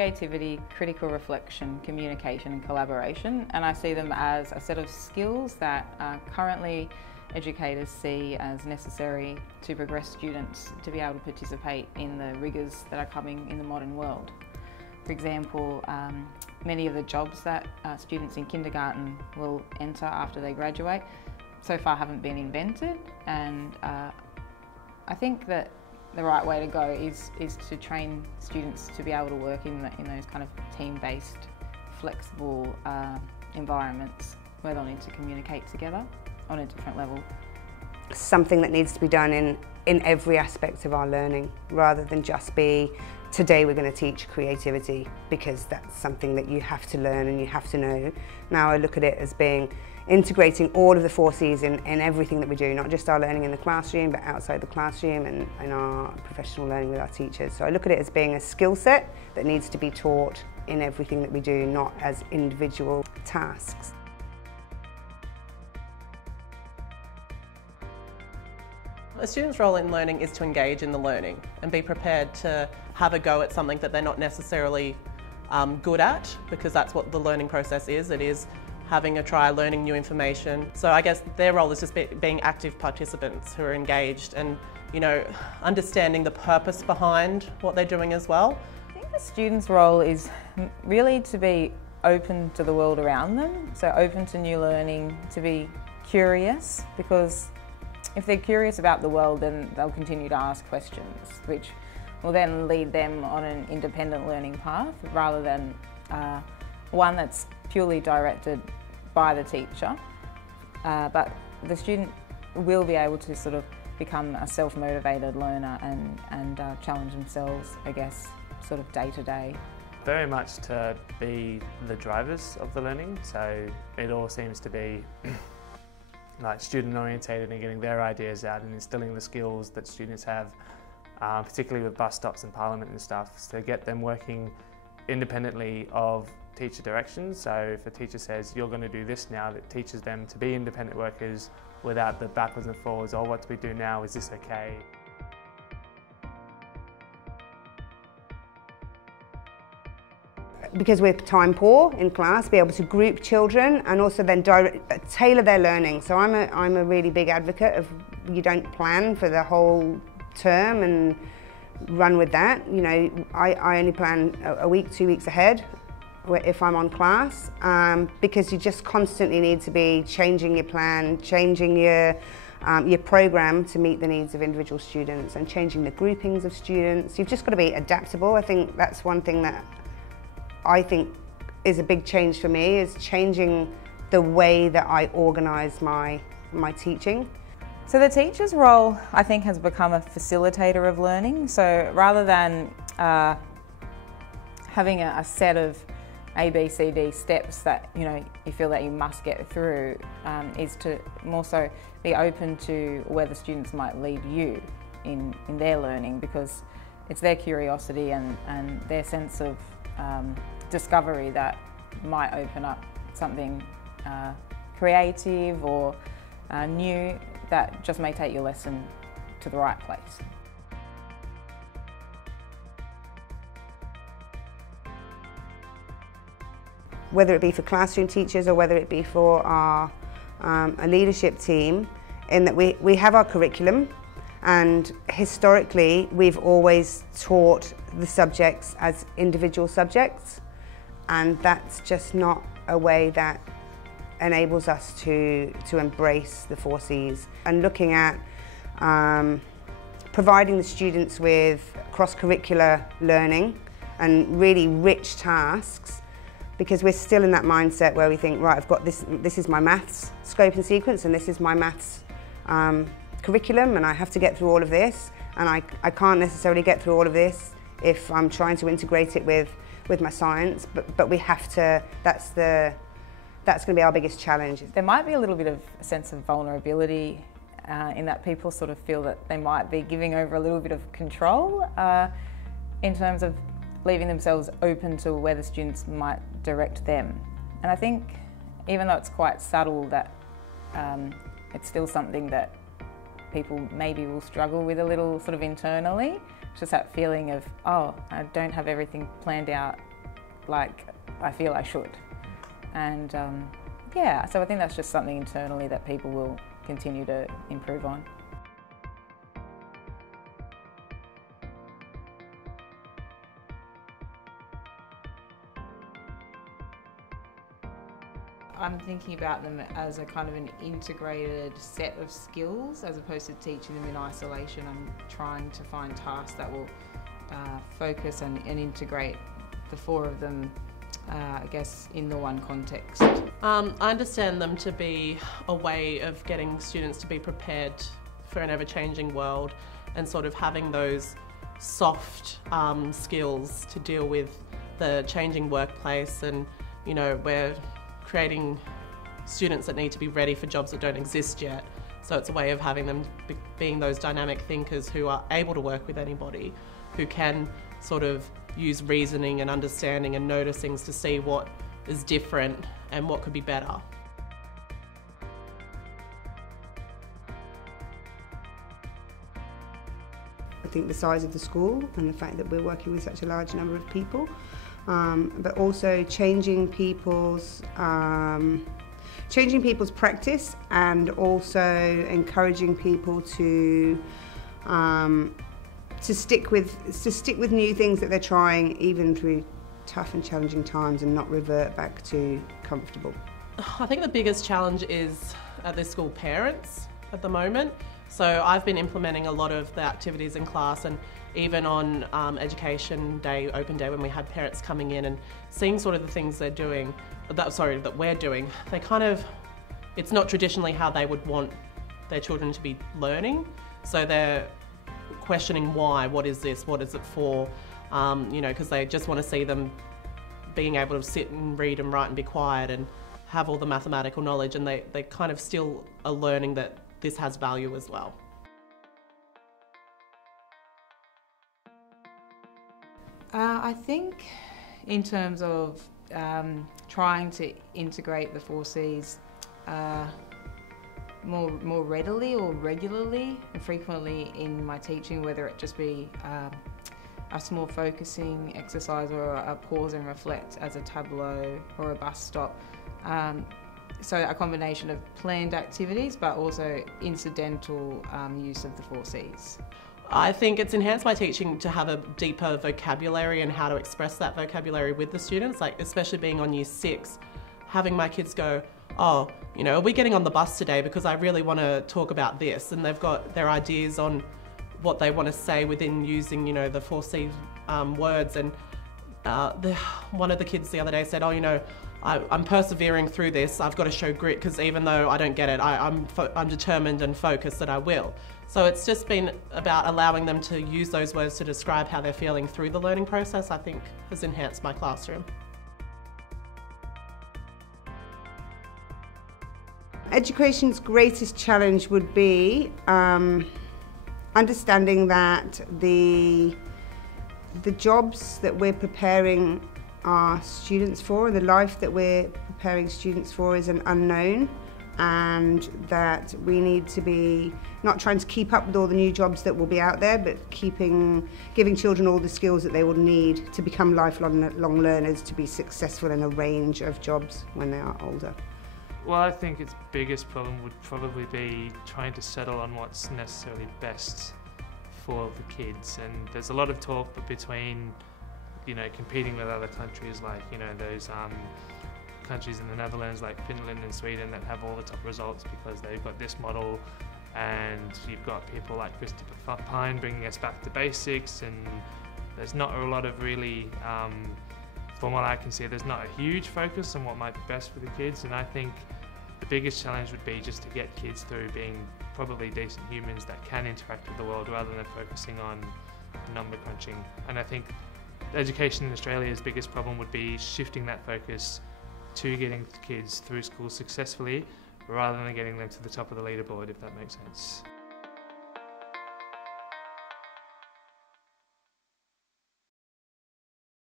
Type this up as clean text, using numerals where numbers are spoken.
creativity, critical reflection, communication and collaboration, and I see them as a set of skills that currently educators see as necessary to progress students to be able to participate in the rigours that are coming in the modern world. For example, many of the jobs that students in kindergarten will enter after they graduate so far haven't been invented, and I think that the right way to go is to train students to be able to work in those kind of team-based, flexible environments where they'll need to communicate together on a different level. Something that needs to be done in every aspect of our learning, rather than just be, today we're going to teach creativity because that's something that you have to learn and you have to know. Now I look at it as being integrating all of the 4 C's in everything that we do, not just our learning in the classroom, but outside the classroom and our professional learning with our teachers. So I look at it as being a skill set that needs to be taught in everything that we do, not as individual tasks. A student's role in learning is to engage in the learning and be prepared to have a go at something that they're not necessarily good at, because that's what the learning process is. It is having a try, learning new information. So I guess their role is just being active participants who are engaged and, you know, understanding the purpose behind what they're doing as well. I think the student's role is really to be open to the world around them, so open to new learning, to be curious, because if they're curious about the world, then they'll continue to ask questions, which will then lead them on an independent learning path rather than one that's purely directed by the teacher. But the student will be able to sort of become a self-motivated learner and challenge themselves, I guess, sort of day to day. Very much to be the drivers of the learning, so it all seems to be like student orientated and getting their ideas out and instilling the skills that students have, particularly with bus stops and parliament and stuff, to get them working independently of teacher directions. So if a teacher says you're going to do this now, that teaches them to be independent workers without the backwards and forwards, or what do we do now, is this okay? Because we're time poor in class, be able to group children and also then tailor their learning. So I'm a really big advocate of, you don't plan for the whole term and run with that. You know, I only plan a week, 2 weeks ahead if I'm on class, because you just constantly need to be changing your plan, changing your program to meet the needs of individual students and changing the groupings of students. You've just got to be adaptable. I think that's one thing that I think is a big change for me, is changing the way that I organise my teaching. So the teacher's role, I think, has become a facilitator of learning. So rather than having a set of A, B, C, D steps that you feel that you must get through, is to more so be open to where the students might lead you in their learning, because it's their curiosity and their sense of discovery that might open up something creative or new that just may take your lesson to the right place. Whether it be for classroom teachers or whether it be for our a leadership team, in that we have our curriculum, and historically we've always taught the subjects as individual subjects, and that's just not a way that enables us to embrace the 4 C's. And looking at providing the students with cross-curricular learning and really rich tasks, because we're still in that mindset where we think, right, I've got this is my maths scope and sequence, and this is my maths curriculum, and I have to get through all of this, and I can't necessarily get through all of this if I'm trying to integrate it with my science, but we have to, that's going to be our biggest challenge. There might be a little bit of a sense of vulnerability in that people sort of feel that they might be giving over a little bit of control in terms of leaving themselves open to where the students might direct them. And I think even though it's quite subtle, that it's still something that people maybe will struggle with a little sort of internally. It's just that feeling of, oh, I don't have everything planned out like I feel I should. And yeah, so I think that's just something internally that people will continue to improve on. I'm thinking about them as a kind of an integrated set of skills as opposed to teaching them in isolation. I'm trying to find tasks that will focus and integrate the four of them, I guess, in the one context. I understand them to be a way of getting students to be prepared for an ever-changing world and sort of having those soft skills to deal with the changing workplace, and you know, we're creating students that need to be ready for jobs that don't exist yet. So it's a way of having them being those dynamic thinkers who are able to work with anybody, who can sort of use reasoning and understanding and noticing to see what is different and what could be better. I think the size of the school and the fact that we're working with such a large number of people, but also changing people's practice, and also encouraging people to stick with new things that they're trying, even through tough and challenging times, and not revert back to comfortable. I think the biggest challenge is at this school parents at the moment. So I've been implementing a lot of the activities in class, and even on Education Day, Open Day, when we had parents coming in and seeing sort of the things they're doing, that we're doing, they kind of, it's not traditionally how they would want their children to be learning. So they're questioning why, what is this, what is it for, you know, because they just want to see them being able to sit and read and write and be quiet and have all the mathematical knowledge, and they kind of still are learning that this has value as well. I think in terms of trying to integrate the 4 Cs more readily or regularly and frequently in my teaching, whether it just be a small focusing exercise or a pause and reflect as a tableau or a bus stop. So a combination of planned activities but also incidental use of the 4 Cs. I think it's enhanced my teaching to have a deeper vocabulary and how to express that vocabulary with the students, like especially being on Year 6, having my kids go, oh, you know, are we getting on the bus today because I really want to talk about this, and they've got their ideas on what they want to say within using, you know, the 4 C words. And one of the kids the other day said, oh, you know, I'm persevering through this, I've got to show grit, because even though I don't get it, I'm determined and focused that I will. So it's just been about allowing them to use those words to describe how they're feeling through the learning process, I think has enhanced my classroom. Education's greatest challenge would be understanding that the jobs that we're preparing our students for, the life that we're preparing students for, is an unknown, and that we need to be not trying to keep up with all the new jobs that will be out there, but giving children all the skills that they will need to become lifelong learners, to be successful in a range of jobs when they are older. Well, I think its biggest problem would probably be trying to settle on what's necessarily best for the kids. And there's a lot of talk between, you know, competing with other countries, like, you know, those countries in the Netherlands like Finland and Sweden that have all the top results because they've got this model, and you've got people like Christopher Pine bringing us back to basics, and there's not a lot of really, from what I can see, there's not a huge focus on what might be best for the kids. And I think the biggest challenge would be just to get kids through being probably decent humans that can interact with the world rather than focusing on number crunching. And I think education in Australia's biggest problem would be shifting that focus to getting kids through school successfully rather than getting them to the top of the leaderboard, if that makes sense.